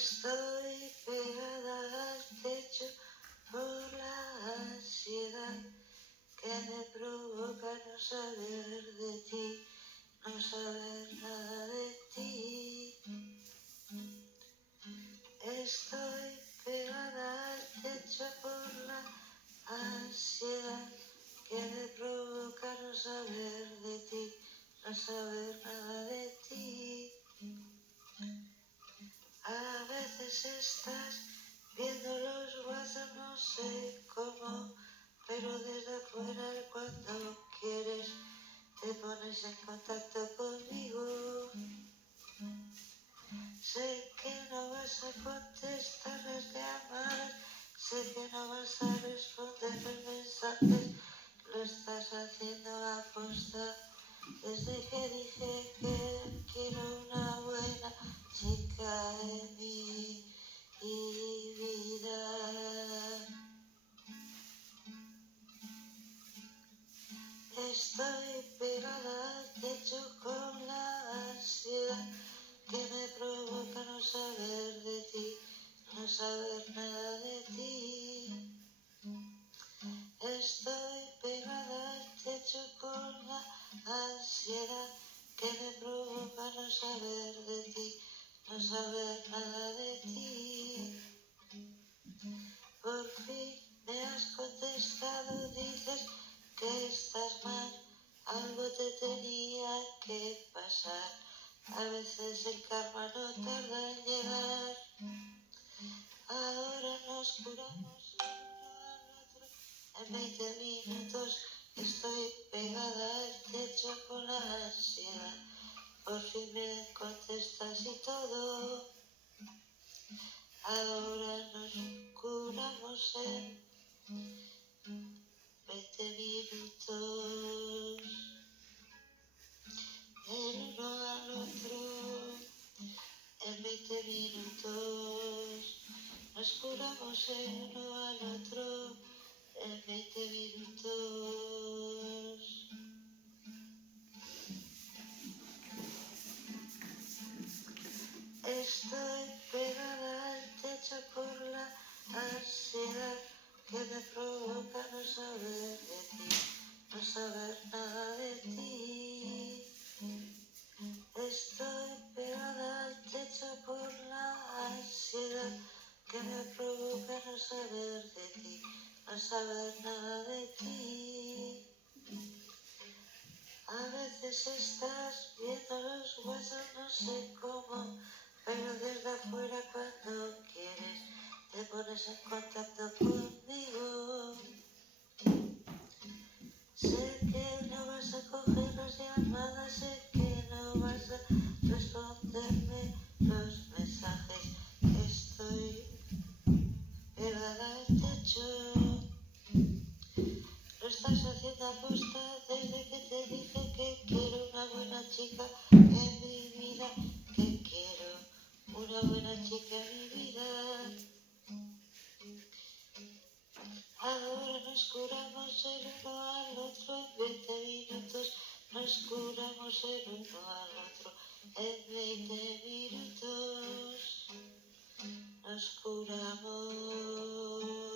Estoy pegada al techo por la ansiedad que me provoca no saber de ti, no saber nada de ti. Estoy pegada al techo por la ansiedad que me provoca no saber de ti, no saber nada de ti. A veces estás viendo los WhatsApp, no sé cómo, pero desde afuera cuando quieres te pones en contacto conmigo. Sé que no vas a contestar las llamadas, sé que no vas a responder los mensajes, lo estás haciendo a posta. Desde que dije que quiero una buena chica en mi vida. Estoy pegada al techo con la ansiedad que me provoca no saber de ti, no saber nada de ti. Estoy pegada al techo con la ansiedad que me provoca no saber de ti, no saber nada de ti. Por fin me has contestado, dices que estás mal, algo te tenía que pasar. A veces el karma no tarda en llegar. Ahora nos curamos el uno al otro. En 20 minutos estoy pegada al techo con la ansiedad. Por fin me contestas y todo. Ahora nos curamos en 20 minutos. El uno al otro. En 20 minutos. Nos curamos el uno al otro. En 20 minutos. Estoy pegada al techo por la ansiedad que me provoca no saber de ti, no saber nada de ti. Estoy pegada al techo por la ansiedad que me provoca no saber de ti, no saber nada de ti. A veces estás viendo los WhatsApp, no sé cómo, pero desde afuera cuando quieres te pones en contacto conmigo. Sé que no vas a coger las llamadas, sé que no vas a responderme los mensajes. Estoy pegada al techo. Lo estás haciendo a posta desde que te dije que quiero una buena chica en mi vida, que quiero una buena chica en mi vida. Ahora nos curamos el uno al otro en 20 minutos. Nos curamos el uno al otro en 20 minutos. Nos curamos.